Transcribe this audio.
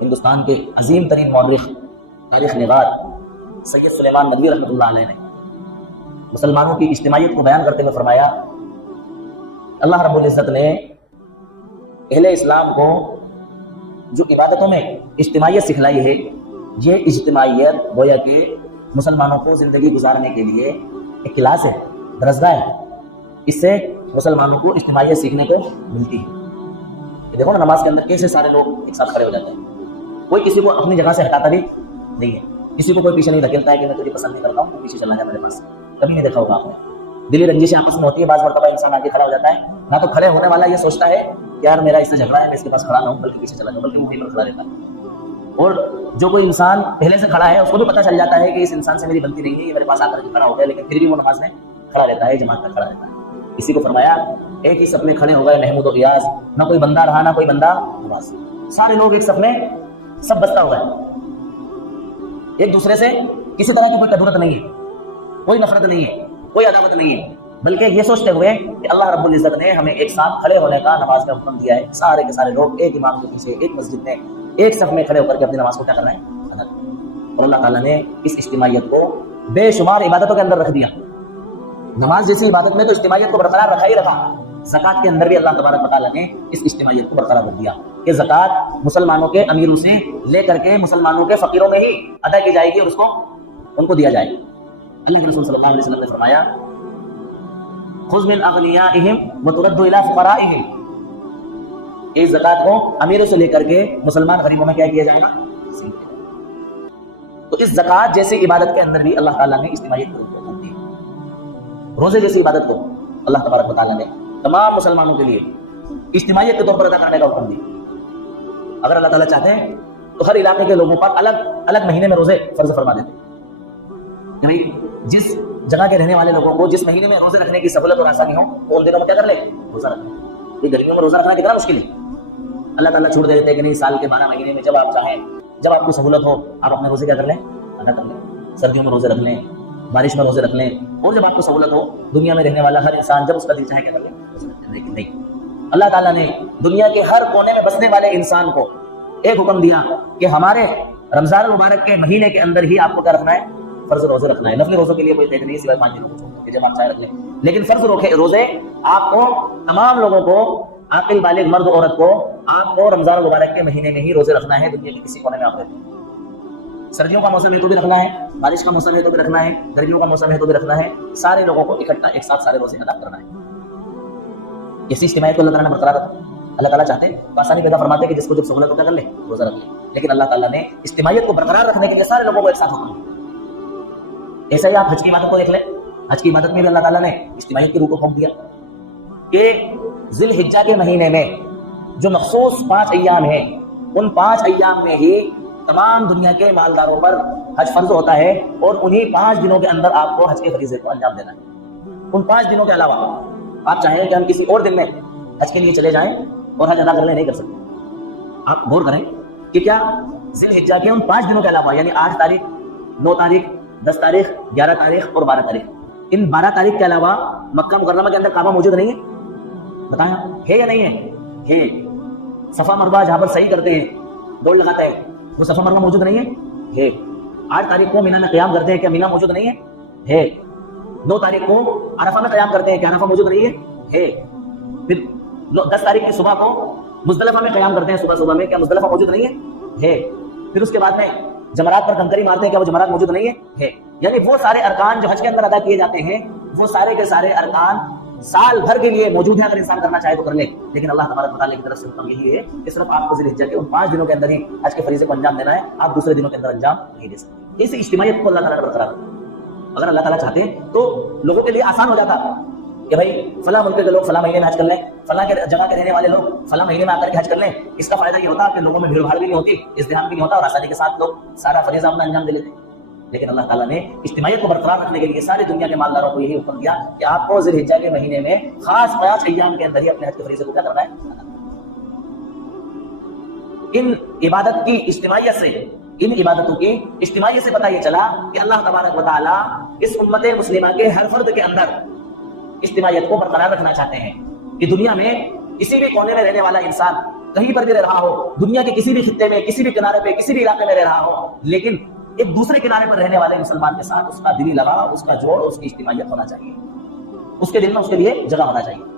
ہندوستان کے عظیم ترین مورخ تاریخ نگار سید سلیمان ندوی رحمۃ اللہ علیہ نے مسلمانوں کی اجتماعیت کو بیان کرتے ہوئے فرمایا، اللہ رب العزت نے اہل اسلام کو جو عبادتوں میں اجتماعیت سکھلائی ہے، یہ اجتماعیت گویا کہ مسلمانوں کو زندگی گزارنے کے لیے ایک کلاس ہے، درسگاہ ہے، اس سے مسلمانوں کو اجتماعیت سیکھنے کو ملتی ہے۔ دیکھو نا، نماز کے اندر کیسے سارے لوگ ایک ساتھ کھڑے ہو جاتے ہیں، کوئی کسی کو اپنی جگہ سے ہٹاتا بھی نہیں ہے، کسی کو کوئی پیچھے نہیں دھکیلتا ہے کہ میں تجھے پسند نہیں کرتا ہوں، تو پیچھے چلا جا میرے پاس، کبھی نہیں دیکھا ہوگا آپ نے۔ دلی رنجش آپس میں ہوتی ہے، بعض مرتبہ انسان آگے کھڑا ہو جاتا ہے، نہ تو کھڑے ہونے والا یہ سوچتا ہے کہ یار میرا اس سے جھگڑا ہے میں اس کے پاس کھڑا نہ ہوں، بلکہ پیچھے چلا جاؤں، بلکہ وہ وہیں پر کھڑا رہتا ہے۔ اور جو کوئی انسان پہلے سے کھڑا ہے اس کو بھی پتہ چل جاتا ہے کہ اس انسان سے میری بنتی نہیں ہے، یہ میرے پاس آ کر کھڑا ہو گیا، لیکن پھر بھی وہ نماز میں کھڑا رہتا ہے، جماعت میں کھڑا رہتا ہے۔ کسی کو فرمایا ایک ہی صف میں کھڑے ہو گئے محمود و ریاض، نہ کوئی بندہ رہا نہ کوئی بندہ نماز، سارے لوگ ایک صف میں سب بستہ ہو گئے، ایک دوسرے سے کسی طرح کی کوئی قدرت نہیں ہے، کوئی نفرت نہیں ہے، کوئی عداوت نہیں ہے، بلکہ یہ سوچتے ہوئے کہ اللہ رب العزت نے ہمیں ایک ساتھ کھڑے ہونے کا نماز کا حکم دیا ہے، سارے کے سارے لوگ ایک امام کے پیچھے ایک مسجد میں ایک صف میں کھڑے ہو کر کے اپنی نماز کو کیا کرنا ہے، ادا کرنا۔ اور اللہ تعالیٰ نے اس اجتماعیت کو بے شمار عبادتوں کے اندر رکھ دیا۔ نماز جیسی عبادت میں تو اجتماعیت کو برقرار رکھا ہی رکھا، زکوٰۃ کے اندر بھی اللہ تبارک و تعالیٰ نے اس اجتماعیت کو برقرار رکھ دیا کہ زکوٰۃ مسلمانوں کے امیروں سے لے کر کے مسلمانوں کے فقیروں میں ہی ادا کی جائے گی اور اس کو ان کو دیا جائے گا۔ اللہ کے رسول صلی اللہ علیہ وسلم نے فرمایا، خذ من اغنیائہم وترد الی فقرائہم، اس زکوٰۃ کو امیروں سے لے کر کے مسلمان غریبوں میں کیا کیا جائے گا۔ تو اس زکوٰۃ جیسی عبادت کے اندر بھی اللہ تعالیٰ نے اجتماعیت کو حکم دی۔ روزے جیسی عبادت کو اللہ تبارک و تعالیٰ نے تمام مسلمانوں کے لیے اجتماعیت کے طور پر ادا کرنے کا حکم دیا۔ اگر اللہ تعالیٰ چاہتے ہیں تو ہر علاقے کے لوگوں پر الگ الگ مہینے میں روزے فرض فرما دیتے ہیں، یعنی جس جگہ کے رہنے والے لوگوں کو جس مہینے میں روزے رکھنے کی سہولت اور آسانی ہو وہ ان دنوں میں کیا کر لے، روزہ رکھ لیں۔ یہ گرمیوں میں روزہ رکھنا کتنا مشکل ہے، اللہ تعالیٰ چھوڑ دیتے ہیں کہ نہیں، سال کے 12 مہینے میں جب آپ چاہیں، جب آپ کو سہولت ہو آپ اپنے روزے کیا کر لیں، ادا کر لیں۔ سردیوں میں روزے رکھ لیں، بارش میں روزے رکھ لیں، اور جب آپ کو سہولت ہو دنیا میں رہنے والا ہر انسان جب اس کا دل چاہے کیا کر لیں۔ لیکن نہیں، اللہ تعالیٰ نے دنیا کے ہر کونے میں بسنے والے انسان کو ایک حکم دیا کہ ہمارے رمضان المبارک کے مہینے کے اندر ہی آپ کو کیا رکھنا ہے، فرض روزے رکھنا ہے۔ نفلی روزوں کے لیے کوئی قید نہیں سوائے 5 دنوں کو جب آپ چاہے رکھ لیں، لیکن فرض روزے آپ کو تمام لوگوں کو، عاقل بالغ مرد عورت کو، آپ کو رمضان المبارک کے مہینے میں ہی روزے رکھنا ہے۔ دنیا کے کسی کونے میں آپ رہتے ہیں، سردیوں کا موسم ہے تو بھی رکھنا ہے، بارش کا موسم ہے تو بھی رکھنا ہے، گرمیوں کا موسم ہے تو بھی رکھنا ہے، سارے لوگوں کو اکٹھا ایک ساتھ سارے روزے ادا کرنا ہے۔ اسی اجتماعیت کو اللہ تعالیٰ نے برقرار رکھا۔ اللہ تعالیٰ چاہتے ہیں تو آسانی پیدا فرماتے کہ جس کو جب سہولت ہو کیا کر لے، روزہ رکھ لے، لیکن اللہ تعالیٰ نے اجتماعیت کو برقرار رکھنے کے لیے سارے لوگوں کو ایک ساتھ حکم دیا۔ ایسا ہی آپ حج کی عبادت کو دیکھ لیں، حج کی عبادت میں بھی اللہ تعالیٰ نے اجتماعیت کے روح کو حکم دیا کہ ذی الحجہ کے مہینے میں جو مخصوص 5 ایام ہیں، ان 5 ایام میں ہی تمام دنیا کے مالداروں پر حج فرض ہوتا ہے، اور انہی 5 دنوں کے اندر آپ کو حج کے فریضے کو انجام دینا ہے۔ ان 5 دنوں کے علاوہ آپ چاہیں کہ ہم کسی اور دن میں حج کے لیے چلے جائیں اور حج ادا کرنے نہیں کر سکتے۔ آپ غور کریں کہ کیا ذی الحجہ کے ان 5 دنوں کے علاوہ، یعنی 8 تاریخ، 9 تاریخ، 10 تاریخ، 11 تاریخ اور 12 تاریخ، ان 12 تاریخ کے علاوہ مکہ مکرمہ کے اندر کعبہ موجود نہیں ہے؟ بتائیں ہے یا نہیں ہے؟ ہے۔ صفا مروہ جہاں پر صحیح کرتے ہیں، دوڑ لگاتے ہیں، وہ صفا مروہ موجود نہیں ہے؟ ہے۔ 8 تاریخ کو مینا میں قیام کرتے ہیں، کیا مینا موجود نہیں ہے؟ ہے۔ 9 تاریخ کو عرفہ میں قیام کرتے ہیں، کیا عرفہ موجود نہیں ہے؟ ہے۔ پھر 10 تاریخ کی صبح کو مزدلفہ میں قیام کرتے ہیں، صبح میں، کیا مزدلفہ موجود نہیں ہے؟ ہے۔ پھر اس کے بعد میں جمرات پر کنکری مارتے ہیں، کیا وہ جمرات موجود نہیں ہے؟ یعنی وہ سارے ارکان جو حج کے اندر ادا کیے جاتے ہیں، وہ سارے کے سارے ارکان سال بھر کے لیے موجود ہیں، اگر انسان کرنا چاہے تو کر لے، لیکن اللہ تبارک و تعالیٰ کی طرف سے حکم یہی ہے کہ صرف آپ کو ذی الحجہ کے ان 5 دنوں کے اندر ہی حج کے فریضے کو انجام دینا ہے، آپ دوسرے دنوں کے اندر انجام نہیں دے سکتے۔ اس اجتماعیت کو اللہ تعالیٰ نے برقرار رکھا۔ اگر اللہ تعالیٰ چاہتے تو لوگوں کے لیے آسان ہو جاتا کہ بھائی فلاں ملک کے لوگ فلاں مہینے میں حج کر لیں، فلاں کے جگہ کے رہنے والے لوگ فلاں مہینے میں آ کر کے حج کر لیں۔ اس کا فائدہ یہ ہوتا کہ لوگوں میں بھیڑ بھاڑ بھی نہیں ہوتی، ازدحام بھی نہیں ہوتا، اور آسانی کے ساتھ لوگ سارا فریضہ اپنا انجام دے لیتے۔ لیکن اللہ تعالیٰ نے اجتماعیت کو برقرار رکھنے کے لیے ساری دنیا کے مالداروں کو یہی حکم دیا کہ آپ کو ذی الحجہ کے مہینے میں خاص 5 ایام کے اندر ہی اپنے حج کے فریضے کو کیا کرنا ہے۔ ان عبادت کی اجتماعیت سے، ان عبادتوں کی اجتماعیت سے پتہ یہ چلا کہ اللہ تبارک و تعالیٰ اس امت مسلمہ کے ہر فرد کے اندر اجتماعیت کو برقرار رکھنا چاہتے ہیں کہ دنیا میں کسی بھی کونے میں رہنے والا انسان کہیں پر بھی رہ رہا ہو، دنیا کے کسی بھی خطے میں، کسی بھی کنارے پہ، کسی بھی علاقے میں رہ رہا ہو، لیکن ایک دوسرے کنارے پر رہنے والے مسلمان کے ساتھ اس کا دلی لگاؤ، اس کا جوڑ، اس کی اجتماعیت ہونا چاہیے، اس کے دل میں اس کے لیے جگہ ہونا چاہیے۔